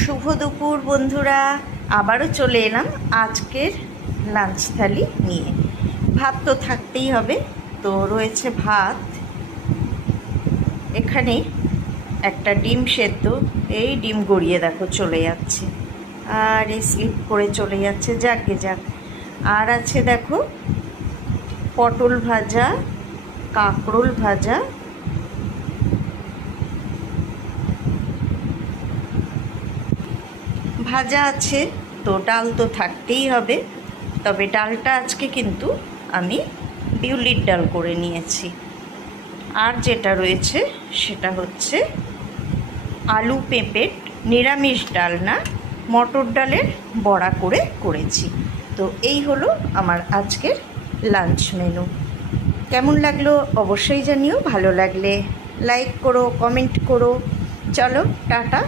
শুভ দুপুর বন্ধুরা, আবারও চলে এলাম আজকের লাঞ্চ থালি নিয়ে। ভাত তো থাকতেই হবে, তো রয়েছে ভাত, এখানে একটা ডিম সেদ্ধ, এই ডিম গড়িয়ে দেখো চলে যাচ্ছে, আর এই স্লিপ করে চলে যাচ্ছে, যাকে যাক। আর আছে দেখো পটল ভাজা, কাঁকরোল ভাজা, ভাজা আছে, তো ডাল তো থাকতেই হবে। তবে ডালটা আজকে কিন্তু আমি বিউলির ডাল করে নিয়েছি। আর যেটা রয়েছে সেটা হচ্ছে আলু পেঁপের নিরামিষ ডাল, না মটর ডালের বড়া করে করেছি। তো এই হলো আমার আজকের লাঞ্চ মেনু। কেমন লাগলো অবশ্যই জানিও, ভালো লাগলে লাইক করো, কমেন্ট করো। চলো টাটা।